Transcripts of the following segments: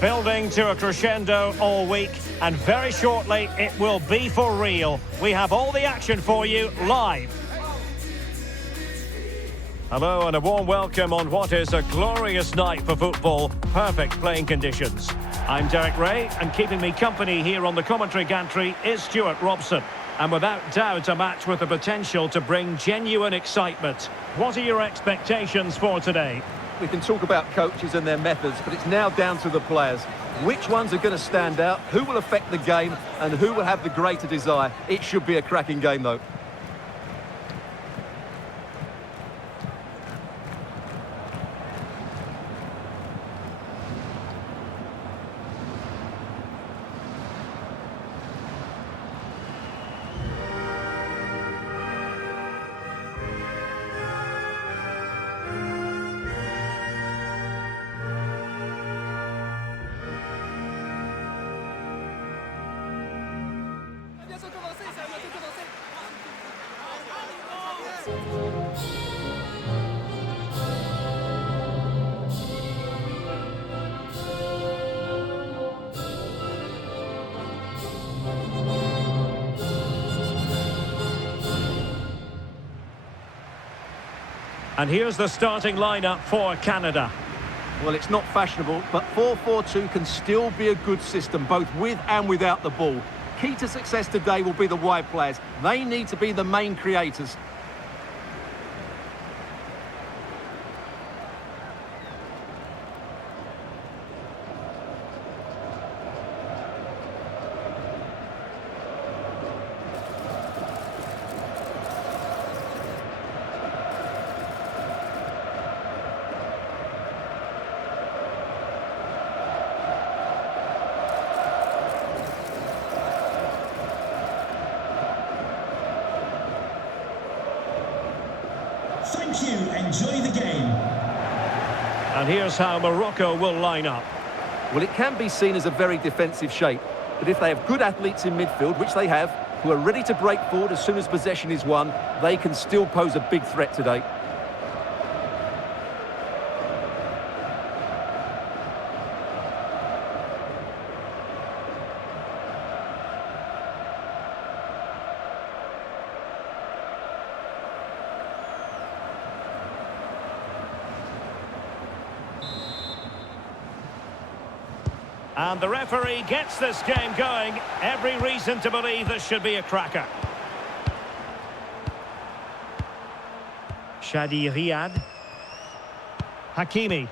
Building to a crescendo all week, and very shortly it will be for real. We have all the action for you live. Hello and a warm welcome on what is a glorious night for football. Perfect playing conditions. I'm Derek Ray, and keeping me company here on the commentary gantry is Stuart Robson. And without doubt, a match with the potential to bring genuine excitement. What are your expectations for today? We can talk about coaches and their methods, but it's now down to the players. Which ones are going to stand out, who will affect the game, and who will have the greater desire? It should be a cracking game, though. And here's the starting lineup for Canada. Well, it's not fashionable, but 4-4-2 can still be a good system, both with and without the ball. Key to success today will be the wide players. They need to be the main creators. Thank you. Enjoy the game. And here's how Morocco will line up. Well, it can be seen as a very defensive shape, but if they have good athletes in midfield, which they have, who are ready to break forward as soon as possession is won, they can still pose a big threat today. And the referee gets this game going. Every reason to believe this should be a cracker. Shadi Riyad. Hakimi.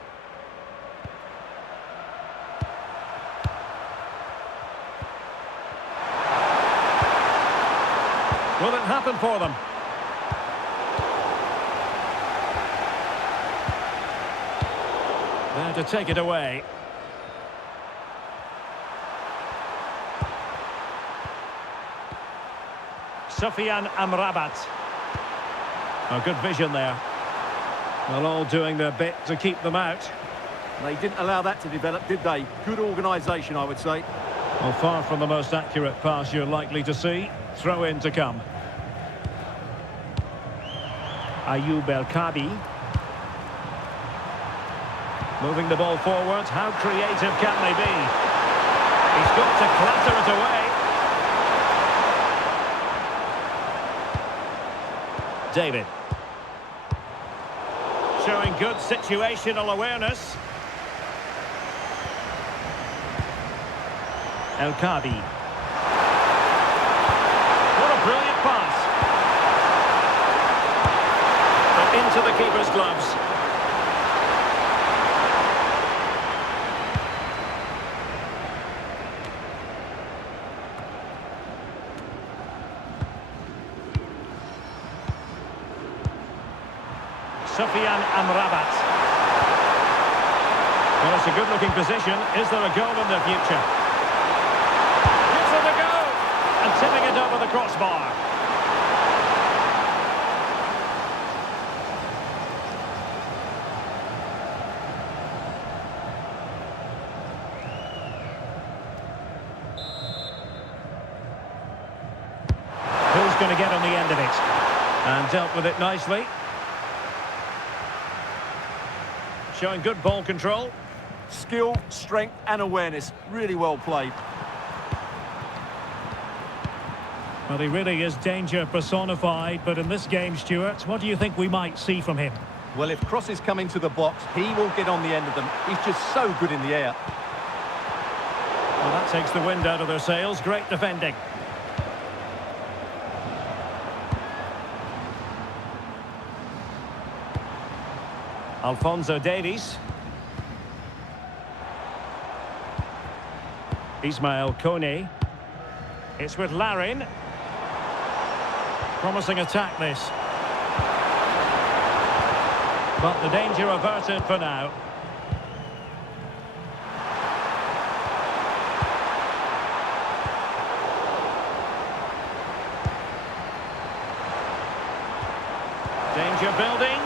Will it happen for them? There to take it away. Sofiane Amrabat. Oh, good vision there. Well, all doing their bit to keep them out. They didn't allow that to develop, did they? Good organisation, I would say. Well, far from the most accurate pass you're likely to see. Throw in to come. Ayoub El-Kabi. Moving the ball forward. How creative can they be? He's got to clatter it away. David. Showing good situational awareness. El-Kabi. What a brilliant pass. But into the keeper's gloves. Sofiane Amrabat. Well, it's a good-looking position. Is there a goal in the future? Gives it a go! And tipping it over the crossbar. Who's going to get on the end of it? And dealt with it nicely. Showing good ball control. Skill, strength and awareness. Really well played. Well, he really is danger personified, but in this game, Stuart, what do you think we might see from him? Well, if crosses come into the box, he will get on the end of them. He's just so good in the air. Well, that takes the wind out of their sails. Great defending. Alphonso Davies. Ismail Kone. It's with Larin. Promising attack, this. But the danger averted for now. Danger building.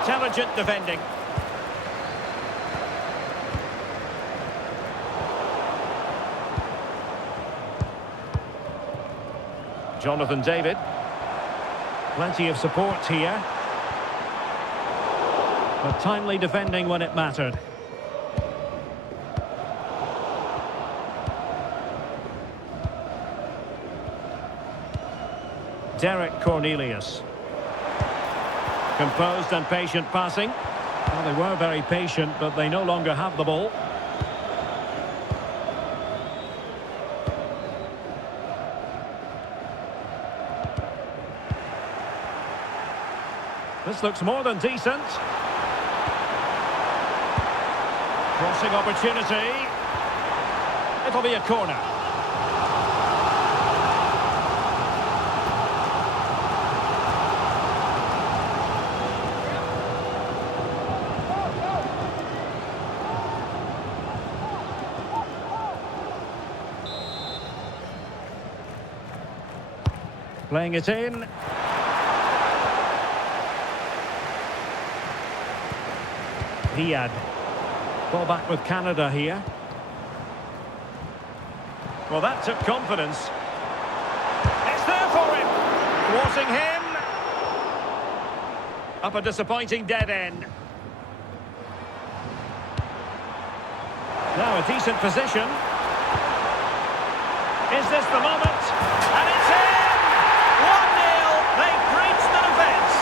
Intelligent defending. Jonathan David. Plenty of support here. But timely defending when it mattered. Derek Cornelius. Composed and patient passing. Well, they were very patient, but they no longer have the ball. This looks more than decent. Crossing opportunity. It'll be a corner. Playing it in. Riyad. Ball back with Canada here. Well, that took confidence. It's there for him. Thwarting him. Up a disappointing dead end. Now a decent position. Is this the moment? And it's in! 1-0. They've breached the defence.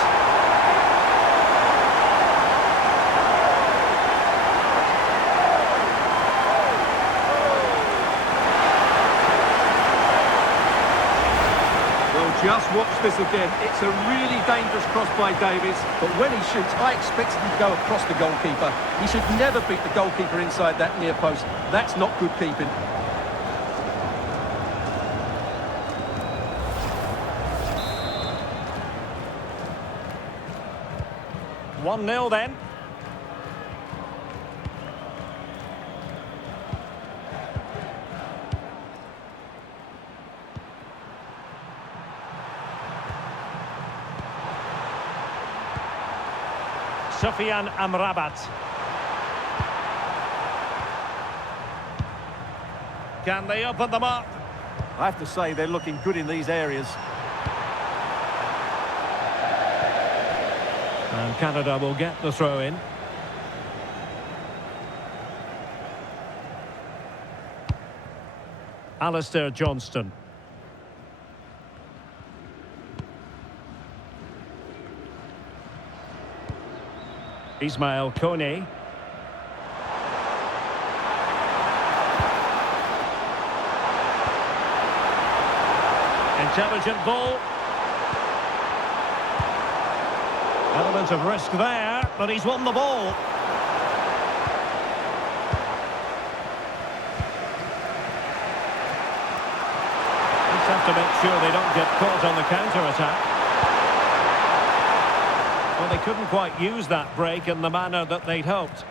Just watch this again. It's a really dangerous cross by Davies, but when he shoots, I expect him to go across the goalkeeper. He should never beat the goalkeeper inside that near post. That's not good keeping. One 0 then. Sofian Amrabat. Can they open them up? I have to say they're looking good in these areas. And Canada will get the throw in. Alistair Johnston. Ismail Kone. Intelligent ball. Element of risk there, but he's won the ball. Just have to make sure they don't get caught on the counter-attack. Well, they couldn't quite use that break in the manner that they'd hoped.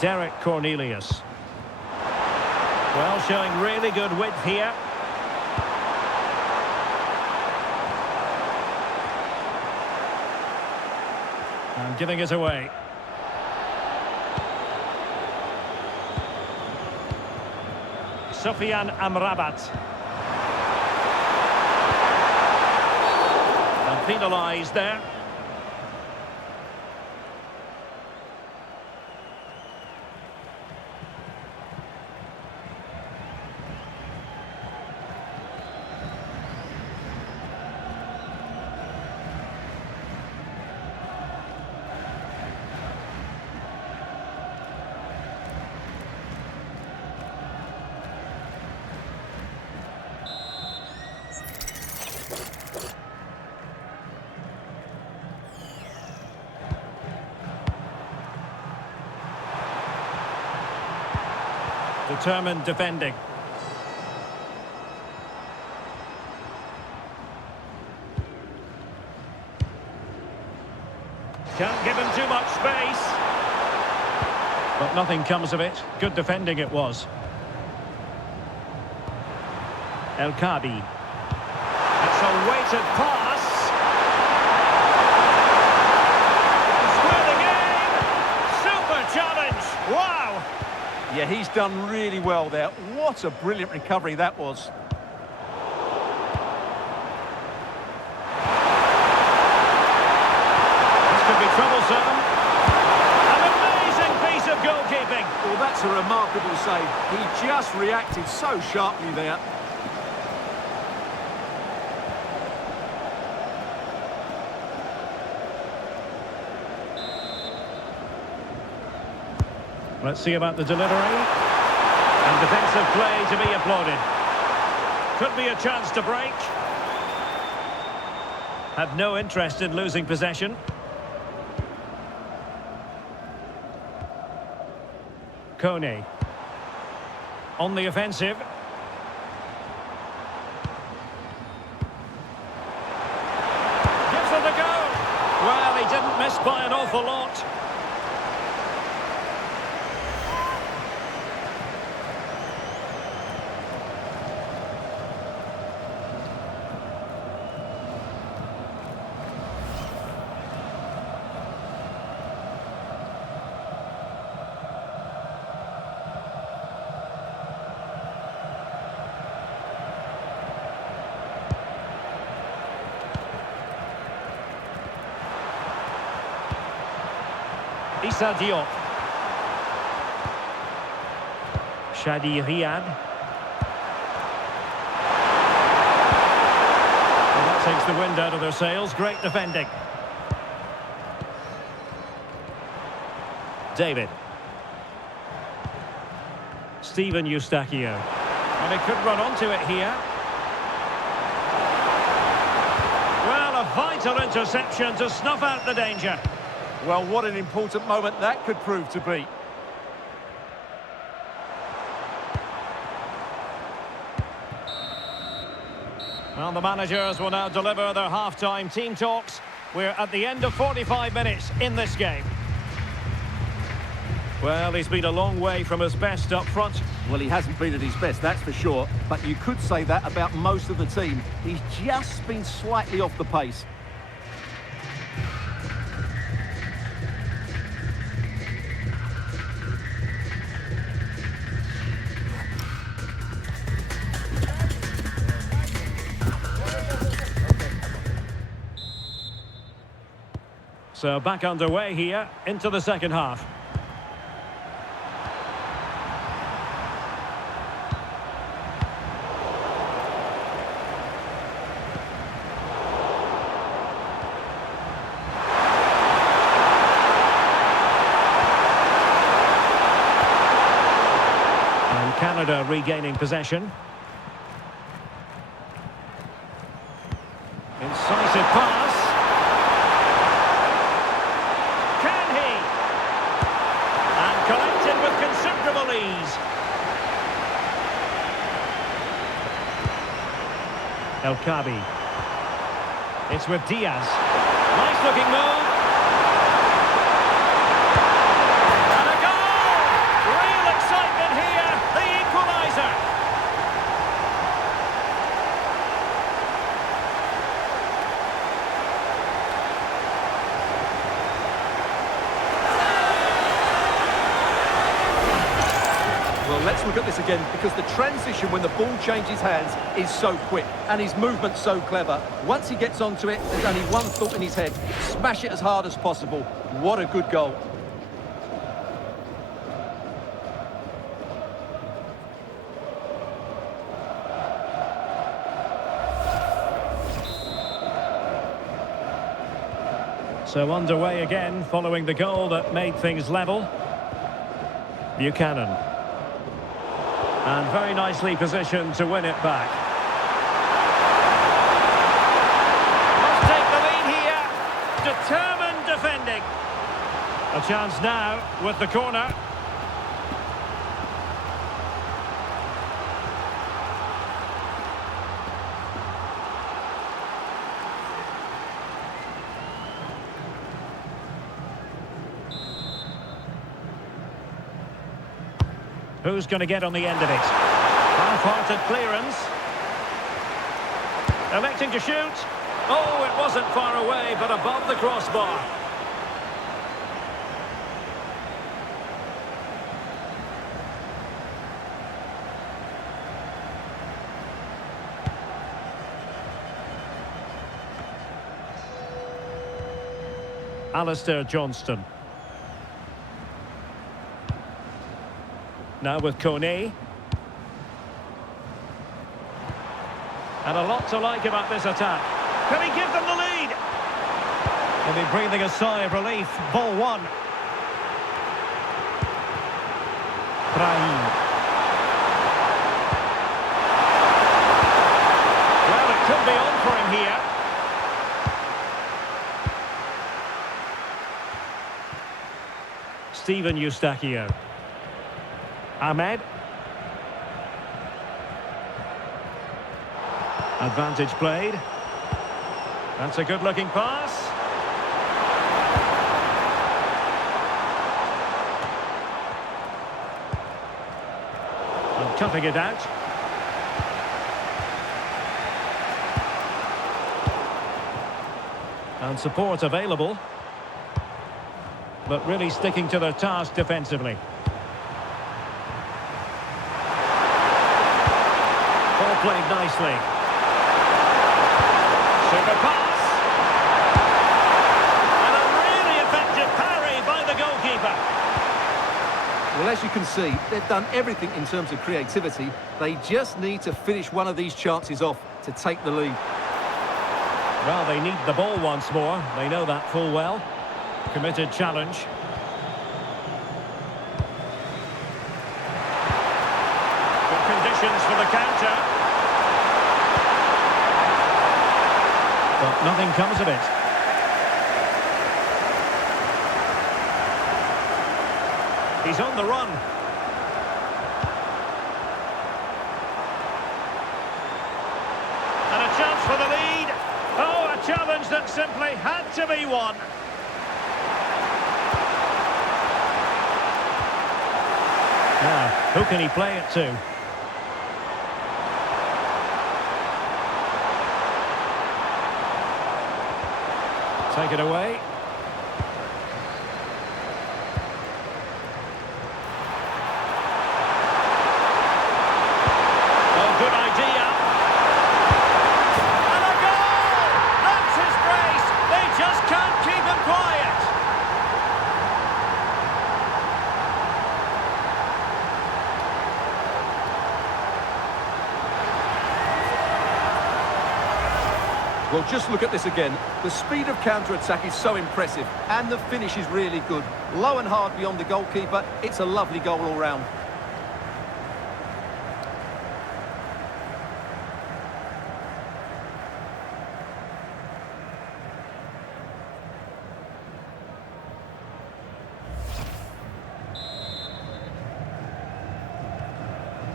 Derek Cornelius. Well, showing really good width here. And giving it away. Sofian Amrabat. penalised there. Determined defending. Can't give him too much space. But nothing comes of it. Good defending it was. El Kabi. It's a weighted pass. Square the game. Super challenge. Wow. Yeah, he's done really well there. What a brilliant recovery that was. This could be troublesome. An amazing piece of goalkeeping. Well, that's a remarkable save. He just reacted so sharply there. Let's see about the delivery. And defensive play to be applauded. Could be a chance to break. Have no interest in losing possession. Kone. On the offensive. Gives it a go. Well, he didn't miss by an awful lot. Issa Diop. Shadi Riyad. Well, that takes the wind out of their sails. Great defending. David. Steven Eustachio. And he could run onto it here. Well, a vital interception to snuff out the danger. Well, what an important moment that could prove to be. Well, the managers will now deliver their half-time team talks. We're at the end of 45 minutes in this game. Well, he's been a long way from his best up front. Well, he hasn't been at his best, that's for sure. But you could say that about most of the team. He's just been slightly off the pace. So back underway here into the second half. And Canada regaining possession. Incisive pass. Collected with considerable ease. El Kabi. It's with Diaz. Nice looking move. And a goal! Real excitement here. The equaliser. Let's just look at this again, because the transition when the ball changes hands is so quick and his movement's so clever. Once he gets onto it, there's only one thought in his head: smash it as hard as possible. What a good goal. So underway again, following the goal that made things level. Buchanan. And very nicely positioned to win it back. Must take the lead here. Determined defending. A chance now with the corner. Who's going to get on the end of it? Half-hearted clearance. Electing to shoot. Oh, it wasn't far away, but above the crossbar. Alistair Johnston. Now with Kone. And a lot to like about this attack. Can he give them the lead? They'll be breathing a sigh of relief. Ball one. Brahim. Well, it could be on for him here. Steven Eustachio. Ahmed. Advantage played. That's a good-looking pass. And cutting it out. And support available. But really sticking to their task defensively. Ball played nicely. Super pass. And a really effective parry by the goalkeeper. Well, as you can see, they've done everything in terms of creativity. They just need to finish one of these chances off to take the lead. Well, they need the ball once more. They know that full well. Committed challenge. Good conditions for the counter. But nothing comes of it. He's on the run. And a chance for the lead. Oh, a challenge that simply had to be won. Now, who can he play it to? Take it away. Oh, good idea. And a goal! That's his brace. They just can't keep him quiet. Well, just look at this again. The speed of counter-attack is so impressive, and the finish is really good. Low and hard beyond the goalkeeper. It's a lovely goal all round.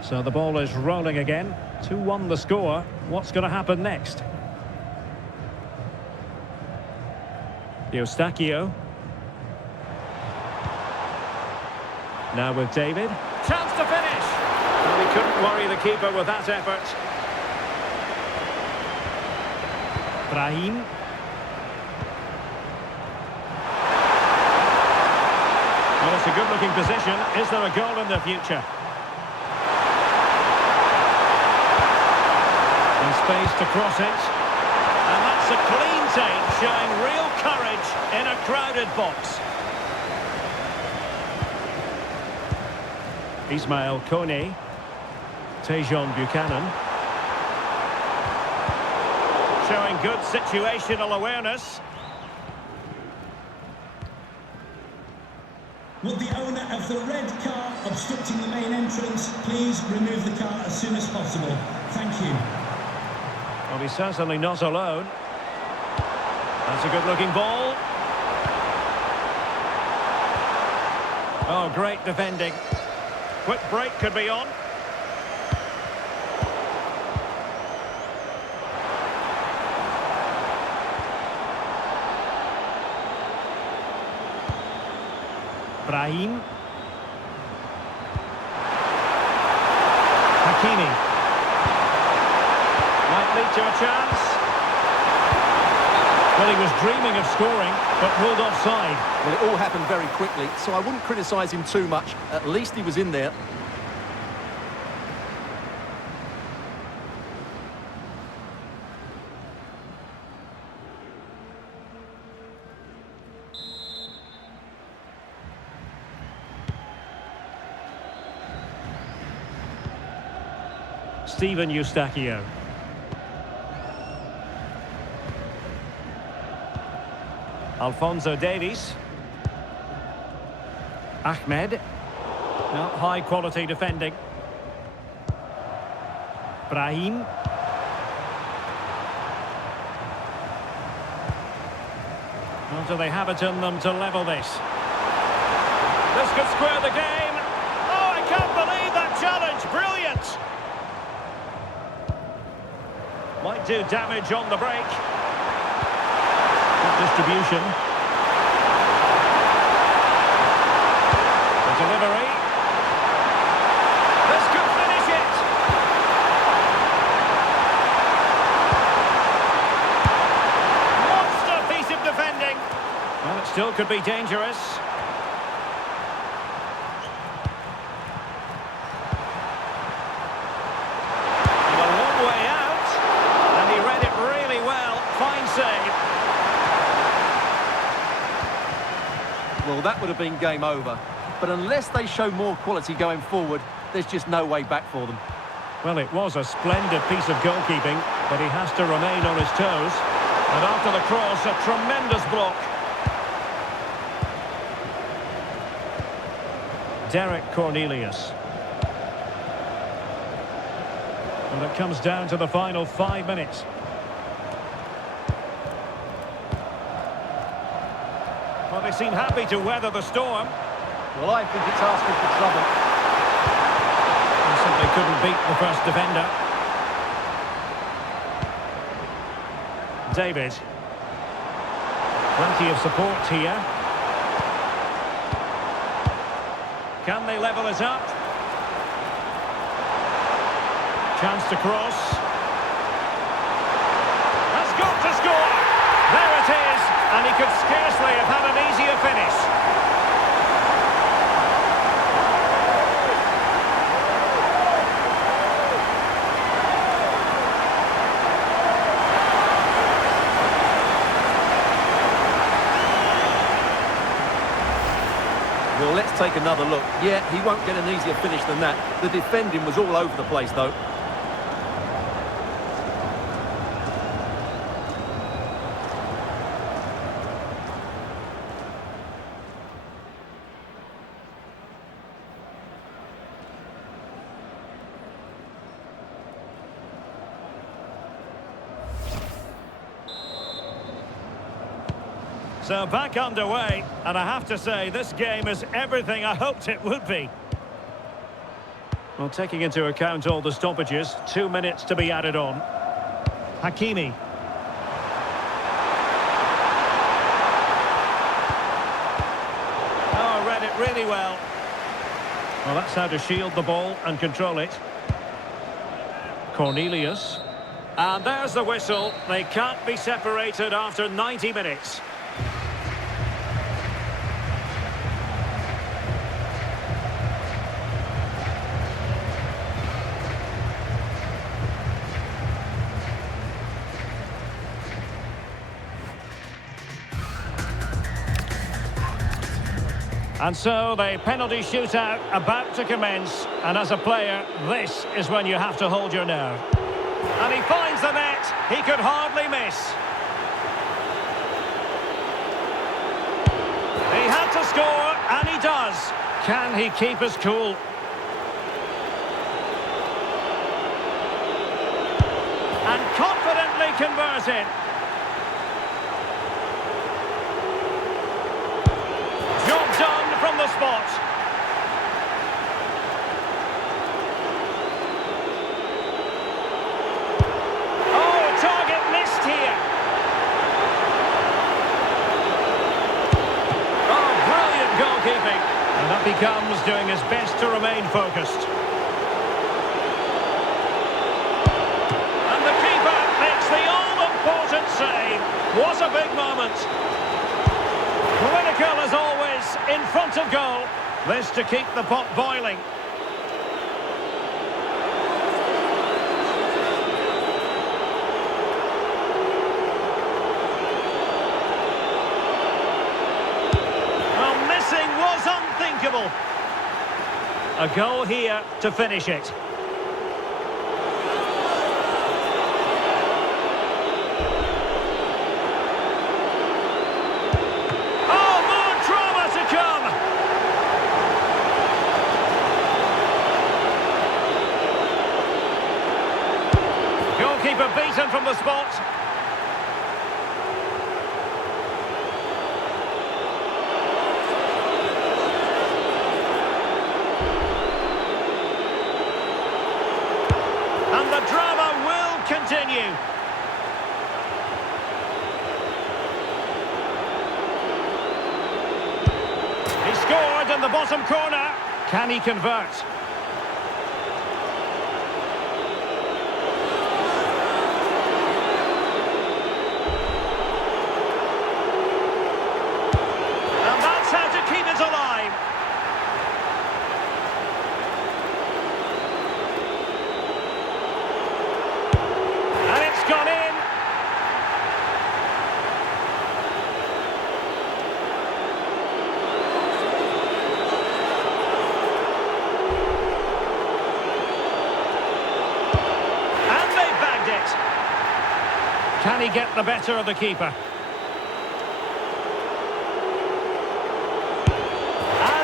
So the ball is rolling again. 2-1 the score. What's going to happen next? Eustachio. Now with David. Chance to finish! Well, he couldn't worry the keeper with that effort. Brahim. Well, it's a good-looking position. Is there a goal in the future? space to cross it. And that's a clean take, showing real courage in a crowded box. Ismail Kone. Tejon Buchanan. Showing good situational awareness. Would the owner of the red car obstructing the main entrance please remove the car as soon as possible? Thank you. Well, he's certainly not alone. That's a good-looking ball. Oh, great defending. Quick break could be on. Brahim. Hakimi. Might lead to a chance. Well, he was dreaming of scoring, but ruled offside. Well, it all happened very quickly, so I wouldn't criticise him too much. At least he was in there. Steven Eustachio. Alphonso Davies. Ahmed. No, high quality defending. Brahim. Well, do they have it in them to level this? This could square the game. Oh, I can't believe that challenge. Brilliant. Might do damage on the break. Good distribution. The delivery. This could finish it. Monster piece of defending. Well, it still could be dangerous. A long way out. And he read it really well. Fine save. Well, that would have been game over. But unless they show more quality going forward, there's just no way back for them. Well, it was a splendid piece of goalkeeping, but he has to remain on his toes. And after the cross, a tremendous block. Derek Cornelius. And it comes down to the final 5 minutes. Well, they seem happy to weather the storm. Well, I think it's asking for trouble. They simply couldn't beat the first defender. David. Plenty of support here. Can they level it up? Chance to cross. Has got to score! There it is, and he could scarcely have had an easier finish. Well, let's take another look. Yeah, he won't get an easier finish than that. The defending was all over the place, though. So back underway, and I have to say, this game is everything I hoped it would be. Well, taking into account all the stoppages, 2 minutes to be added on. Hakimi. Oh, read it really well. Well, that's how to shield the ball and control it. Cornelius. And there's the whistle. They can't be separated after 90 minutes. And so the penalty shootout about to commence. And as a player, this is when you have to hold your nerve. And he finds the net. He could hardly miss. He had to score, and he does. Can he keep his cool? And confidently converted. Job done from the spot. Oh, target missed here. Oh, brilliant goalkeeping. And up he comes, doing his best to remain focused. And the keeper makes the all-important save. What a big moment. Clinical as always, in front of goal. This to keep the pot boiling. Well, missing was unthinkable. A goal here to finish it. Goalkeeper beaten from the spot. And the drama will continue. He scored in the bottom corner. Can he convert? Alive. And it's gone in. And they bagged it. Can he get the better of the keeper?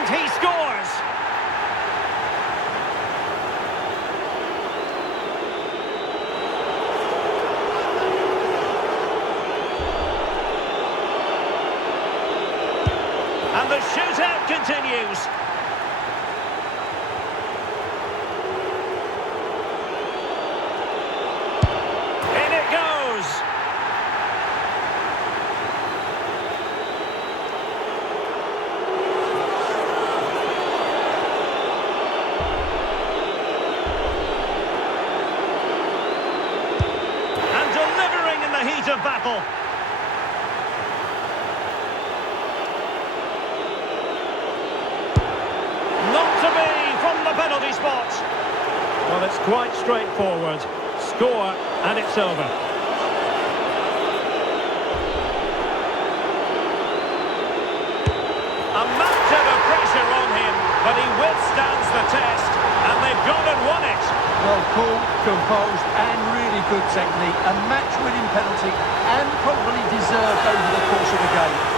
He scores! And the shootout continues. In it goes! Heat of battle. Not to be from the penalty spot. Well, it's quite straightforward. Score and it's over. A mountain of pressure on him, but he withstands the test, and they've gone and won it. Well, cool, composed and really good technique. A match-winning penalty and probably deserved over the course of the game.